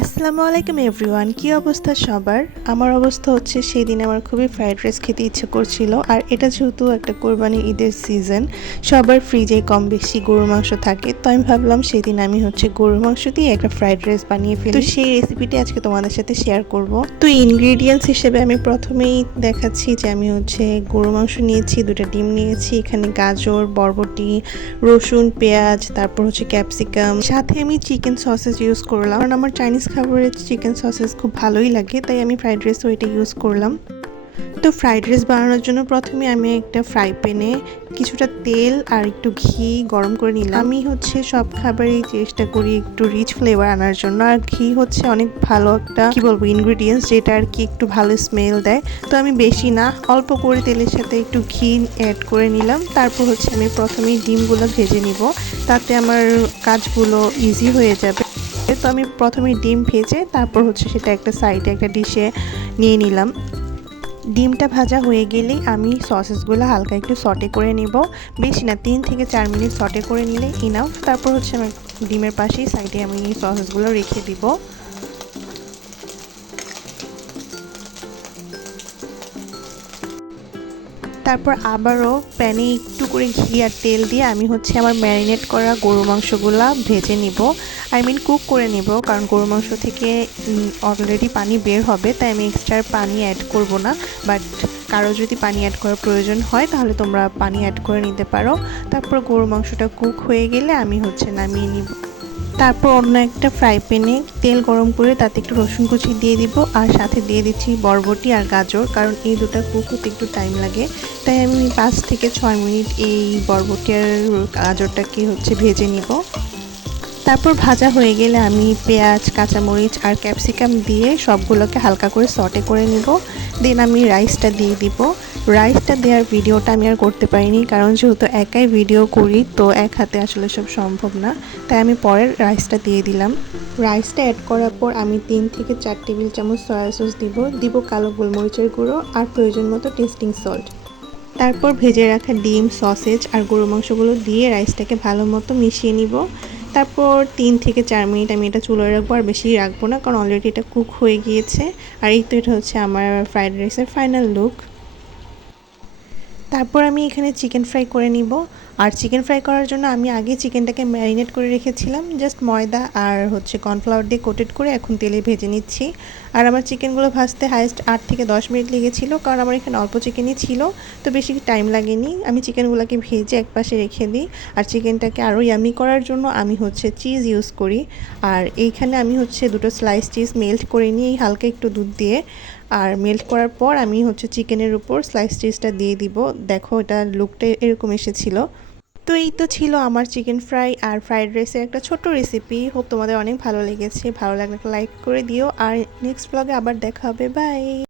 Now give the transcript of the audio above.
আসসালামু আলাইকুম এভরিওয়ান, কি অবস্থা সবার? আমার অবস্থা হচ্ছে সেদিন আমার খুবই ফ্রাইড রাইস খেতে ইচ্ছে করছিল। আর এটা যেহেতু একটা কোরবানি ঈদের সিজন, সবার ফ্রিজে কম বেশি গরুর মাংস থাকে, তো আমি ভাবলাম সেদিন আমি গরুর মাংস দিয়ে একটা ফ্রাইড রাইস বানিয়ে ফেলি। তো সেই রেসিপিটি আজকে তোমাদের সাথে শেয়ার করব। তো ইনগ্রেডিয়েন্টস হিসেবে আমি প্রথমেই দেখাচ্ছি যে আমি গরুর মাংস নিয়েছি, 2টা ডিম নিয়েছি, এখানে গাজর, বরবটি, রসুন, পেঁয়াজ, তারপর ক্যাপসিকাম, সাথে আমি চিকেন সসেজ ইউজ করলাম, কারণ আমার চাইনিজ খাবারে চিকেন সসেস খুব ভালোই লাগে, তাই আমি ফ্রাইড রাইসও এটা ইউজ করলাম। তো ফ্রাইড রাইস বানানোর জন্য প্রথমে আমি একটা ফ্রাই প্যানে কিছুটা তেল আর একটু ঘি গরম করে নিলাম। আমি সব খাবারই চেষ্টা করি একটু রিচ ফ্লেভার আনার জন্য, আর ঘি অনেক ভালো একটা ইনগ্রিডিয়েন্টস, যেটা আর কি একটু ভালো স্মেল দেয়। তো আমি বেশি না, অল্প করে তেলের সাথে একটু ঘি অ্যাড করে নিলাম। তারপর আমি প্রথমেই ডিমগুলো ভেজে নিব, তাতে আমার কাজগুলো ইজি হয়ে যাবে। তো আমি প্রথমে ডিম ভেজে তারপর সেটা একটা সাইডে একটা ডিশে নিয়ে নিলাম। ডিমটা ভাজা হয়ে গেলেই আমি সসেসগুলো হালকা একটু সটে করে নিব, বেশি না, 3 থেকে 4 মিনিট সটে করে নিলে ইনাফ। তারপর আমি ডিমের পাশেই সাইডে আমি এই সসেসগুলো রেখে দিব। তারপর আবারও প্যানে একটু করে ঘি আর তেল দিয়ে আমি আমার ম্যারিনেট করা গরু মাংসগুলো ভেজে নিব, কুক করে নিব, কারণ গরু মাংস থেকে অলরেডি পানি বের হবে, তাই আমি এক্সট্রা পানি অ্যাড করব না। বাট কারো যদি পানি অ্যাড করার প্রয়োজন হয় তাহলে তোমরা পানি অ্যাড করে নিতে পারো। তারপর গরু মাংসটা কুক হয়ে গেলে আমি নামিয়ে নিব। তারপর অন্য একটা ফ্রাই প্যানে তেল গরম করে তাতে একটু রসুন কুচি দিয়ে দিব, আর সাথে দিয়ে দিচ্ছি বরবটি আর গাজর, কারণ এই দুটো কুক হতে একটু টাইম লাগে, তাই আমি 5 থেকে 6 মিনিট এই বরবটি আর গাজরটাকে ভেজে নিব। তারপর ভাজা হয়ে গেলে আমি পেঁয়াজ, কাঁচামরিচ আর ক্যাপসিকাম দিয়ে সবগুলোকে হালকা করে সটে করে নিব। দেন আমি রাইসটা দিয়ে দিব। রাইসটা দেওয়ার ভিডিওটা আমি আর করতে পারিনি, কারণ যেহেতু একাই ভিডিও করি তো এক হাতে আসলে সব সম্ভব না, তাই আমি পরের রাইসটা দিয়ে দিলাম। রাইসটা অ্যাড করার পর আমি 3 থেকে 4 টেবিল চামচ সয়া সস দিব কালো গোলমরিচের গুঁড়ো আর প্রয়োজন মতো টেস্টিং সল্ট। তারপর ভেজে রাখা ডিম, সসেজ আর গরু মাংসগুলো দিয়ে রাইসটাকে ভালো মতো মিশিয়ে নিব। তারপর 3 থেকে 4 মিনিট আমি এটা চুলায় রাখবো, আর বেশি রাখবো না, কারণ অলরেডি এটা কুক হয়ে গিয়েছে। আর এই তো এটা আমার ফ্রাইড রাইসের ফাইনাল লুক। তারপর আমি এখানে চিকেন ফ্রাই করে নিব। আর চিকেন ফ্রাই করার জন্য আমি আগে চিকেনটাকে ম্যারিনেট করে রেখেছিলাম, জাস্ট ময়দা আর কর্নফ্লাওয়ার দিয়ে কোটেড করে এখন তেলে ভেজে নিচ্ছি। আর আমার চিকেনগুলো ভাজতে হাইস্ট 8 থেকে 10 মিনিট লেগেছিল, কারণ আমার এখানে অল্প চিকেনই ছিল, তো বেশি টাইম লাগেনি। আমি চিকেনগুলোকে ভেজে একপাশে রেখে দিই। আর চিকেনটাকে আরও ইয়ামি করার জন্য আমি চিজ ইউজ করি। আর এইখানে আমি 2টো স্লাইস চিজ মেল্ট করে নিই হালকা একটু দুধ দিয়ে। আর মেল্ট করার পর আমি চিকেনের উপর স্লাইস চিজটা দিয়ে দিব। দেখো এটা লুকটা এরকম এসেছিল। তো এই তো ছিল আমার চিকেন ফ্রাই আর ফ্রাইড রাইসের একটা ছোট্ট রেসিপি। হোপ তোমাদের অনেক ভালো লেগেছে। ভালো লাগলে লাইক করে দিও, আর নেক্সট ব্লগে আবার দেখা হবে। বাই।